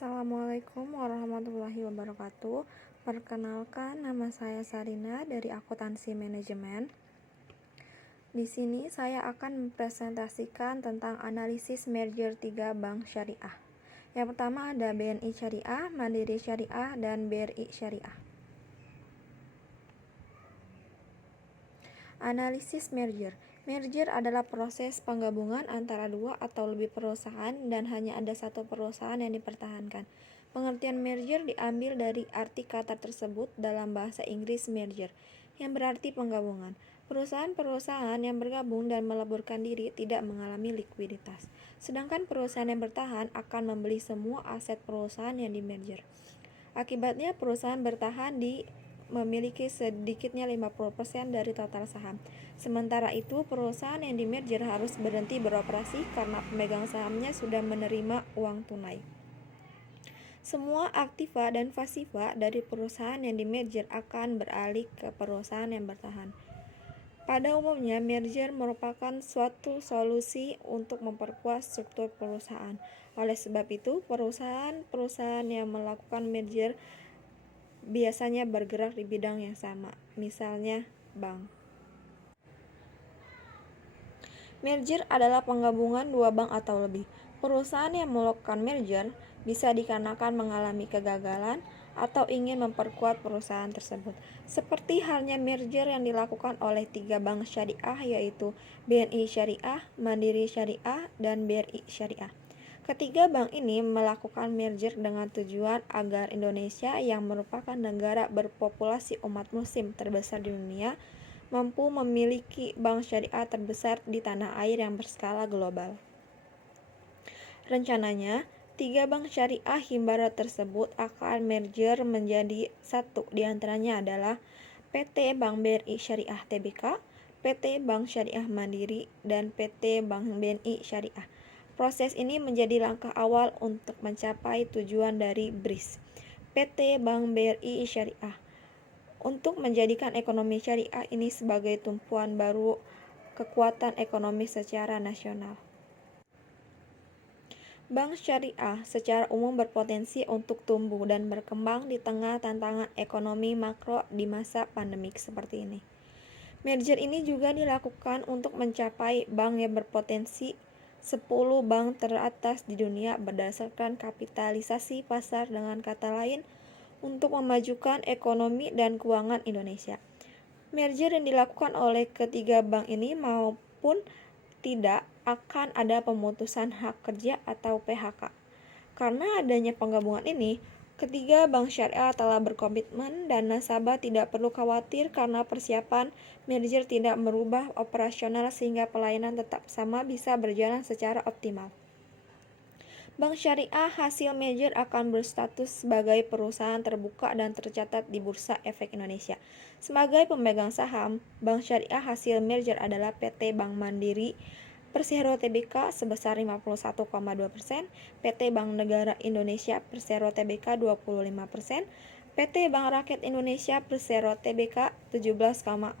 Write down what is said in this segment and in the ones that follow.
Assalamualaikum warahmatullahi wabarakatuh. Perkenalkan, nama saya Sarina dari Akuntansi Manajemen. Di sini saya akan mempresentasikan tentang analisis merger 3 bank syariah. Yang pertama ada BNI Syariah, Mandiri Syariah, dan BRI Syariah. Analisis merger. Merger adalah proses penggabungan antara dua atau lebih perusahaan dan hanya ada satu perusahaan yang dipertahankan. Pengertian merger diambil dari arti kata tersebut dalam bahasa Inggris merger, yang berarti penggabungan. Perusahaan-perusahaan yang bergabung dan meleburkan diri tidak mengalami likuiditas, sedangkan perusahaan yang bertahan akan membeli semua aset perusahaan yang dimerger. Akibatnya perusahaan bertahan memiliki sedikitnya 50% dari total saham. Sementara itu, perusahaan yang dimerger harus berhenti beroperasi karena pemegang sahamnya sudah menerima uang tunai. Semua aktiva dan pasiva dari perusahaan yang dimerger akan beralih ke perusahaan yang bertahan. Pada umumnya, merger merupakan suatu solusi untuk memperkuat struktur perusahaan. Oleh sebab itu, perusahaan-perusahaan yang melakukan merger biasanya bergerak di bidang yang sama, misalnya bank. Merger adalah penggabungan dua bank atau lebih. Perusahaan yang melakukan merger bisa dikarenakan mengalami kegagalan atau ingin memperkuat perusahaan tersebut. Seperti halnya merger yang dilakukan oleh 3 bank syariah, yaitu BNI Syariah, Mandiri Syariah, dan BRI Syariah. Ketiga bank ini melakukan merger dengan tujuan agar Indonesia, yang merupakan negara berpopulasi umat muslim terbesar di dunia, mampu memiliki bank syariah terbesar di tanah air yang berskala global. Rencananya, 3 bank syariah Himbara tersebut akan merger menjadi satu. Di antaranya adalah PT Bank BRI Syariah Tbk, PT Bank Syariah Mandiri, dan PT Bank BNI Syariah. Proses ini menjadi langkah awal untuk mencapai tujuan dari BRIS, PT Bank BRI Syariah, untuk menjadikan ekonomi syariah ini sebagai tumpuan baru kekuatan ekonomi secara nasional. Bank syariah secara umum berpotensi untuk tumbuh dan berkembang di tengah tantangan ekonomi makro di masa pandemik seperti ini. Merger ini juga dilakukan untuk mencapai bank yang berpotensi 10 bank teratas di dunia berdasarkan kapitalisasi pasar, dengan kata lain, untuk memajukan ekonomi dan keuangan Indonesia. Merger yang dilakukan oleh ketiga bank ini maupun tidak akan ada pemutusan hak kerja atau PHK. Karena adanya penggabungan ini, ketiga bank syariah telah berkomitmen dan nasabah tidak perlu khawatir karena persiapan merger tidak merubah operasional sehingga pelayanan tetap sama bisa berjalan secara optimal. Bank syariah hasil merger akan berstatus sebagai perusahaan terbuka dan tercatat di Bursa Efek Indonesia. Sebagai pemegang saham, bank syariah hasil merger adalah PT Bank Mandiri Persero Tbk sebesar 51,2%, PT Bank Negara Indonesia Persero Tbk 25%, PT Bank Rakyat Indonesia Persero Tbk 17,4%,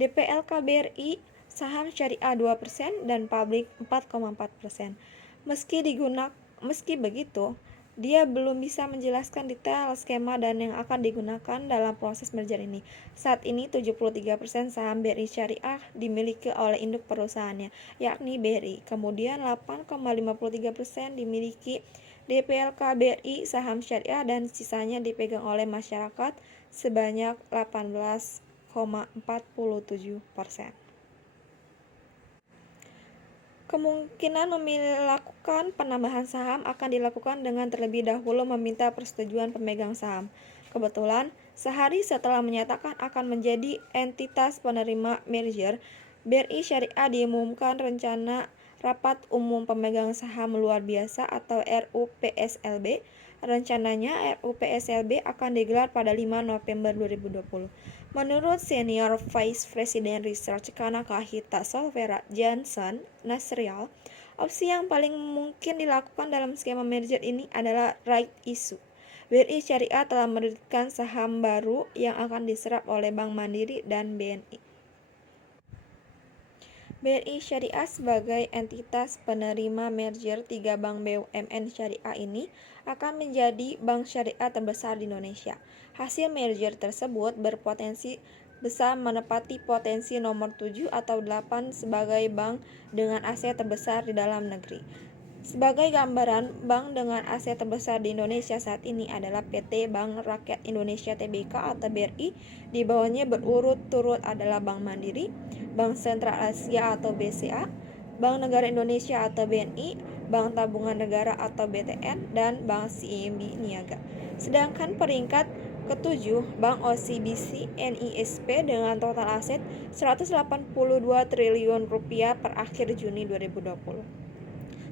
DPLK BRI saham syariah 2%, dan publik 4,4%. Meski begitu, dia belum bisa menjelaskan detail skema dan yang akan digunakan dalam proses merger ini. Saat ini 73% saham BRI Syariah dimiliki oleh induk perusahaannya, yakni BRI. Kemudian 8,53% dimiliki DPLK BRI saham syariah dan sisanya dipegang oleh masyarakat sebanyak 18,47%. Kemungkinan melakukan penambahan saham akan dilakukan dengan terlebih dahulu meminta persetujuan pemegang saham. Kebetulan, sehari setelah menyatakan akan menjadi entitas penerima merger, BRI Syariah diumumkan rencana Rapat Umum Pemegang Saham Luar Biasa atau RUPSLB. Rencananya RUPSLB akan digelar pada 5 November 2020. Menurut Senior Vice President Research Kanaka Hita Solvera Johnson Nasrial, opsi yang paling mungkin dilakukan dalam skema merger ini adalah right issue. BRI Syariah telah menerbitkan saham baru yang akan diserap oleh Bank Mandiri dan BNI. BRI Syariah sebagai entitas penerima merger 3 bank BUMN syariah ini akan menjadi bank syariah terbesar di Indonesia. Hasil merger tersebut berpotensi besar menepati potensi nomor 7 atau 8 sebagai bank dengan aset terbesar di dalam negeri. Sebagai gambaran, bank dengan aset terbesar di Indonesia saat ini adalah PT Bank Rakyat Indonesia Tbk atau BRI. Di bawahnya berurut-turut adalah Bank Mandiri, Bank Sentral Asia atau BCA, Bank Negara Indonesia atau BNI, Bank Tabungan Negara atau BTN, dan Bank CIMB Niaga. Sedangkan peringkat ketujuh, Bank OCBC NISP dengan total aset 182 triliun rupiah per akhir Juni 2020.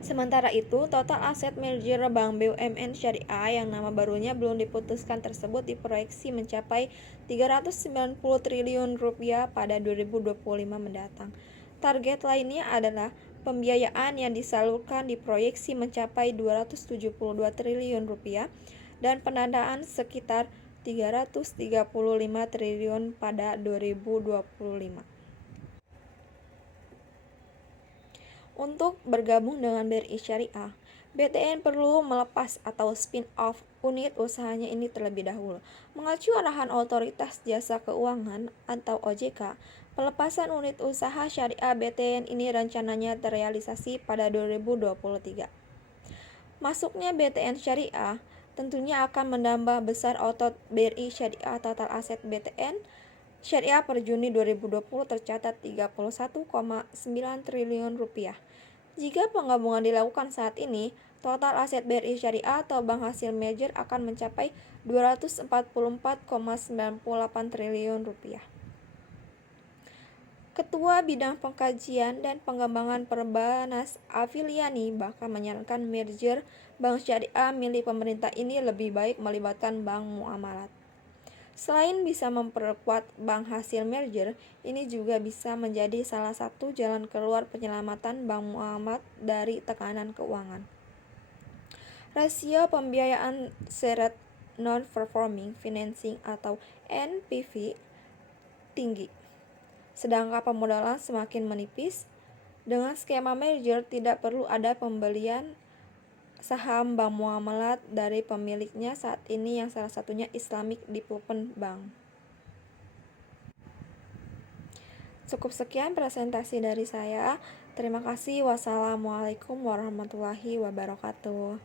Sementara itu, total aset merger Bank BUMN Syariah yang nama barunya belum diputuskan tersebut diproyeksi mencapai 390 triliun rupiah pada 2025 mendatang. Target lainnya adalah pembiayaan yang disalurkan diproyeksi mencapai 272 triliun rupiah dan pendanaan sekitar 335 triliun pada 2025. Untuk bergabung dengan BRI Syariah, BTN perlu melepas atau spin-off unit usahanya ini terlebih dahulu. Mengacu arahan Otoritas Jasa Keuangan atau OJK, pelepasan unit usaha syariah BTN ini rencananya terrealisasi pada 2023. Masuknya BTN Syariah tentunya akan menambah besar otot BRI Syariah. Total aset BTN Syariah per Juni 2020 tercatat 31,9 triliun rupiah. Jika penggabungan dilakukan saat ini, total aset BRI Syariah atau bank hasil merger akan mencapai 244,98 triliun rupiah. Ketua Bidang Pengkajian dan Pengembangan Perbanas Afiliani bahkan menyarankan merger bank syariah milik pemerintah ini lebih baik melibatkan bank muamalat. Selain bisa memperkuat bank hasil merger, ini juga bisa menjadi salah satu jalan keluar penyelamatan bank muamalat dari tekanan keuangan. Rasio pembiayaan syarat non-performing financing atau NPV tinggi, sedangkan pemodalan semakin menipis. Dengan skema merger tidak perlu ada pembelian saham bank muamalat dari pemiliknya saat ini yang salah satunya Islamic Development Bank. Cukup sekian presentasi dari saya. Terima kasih. Wassalamualaikum warahmatullahi wabarakatuh.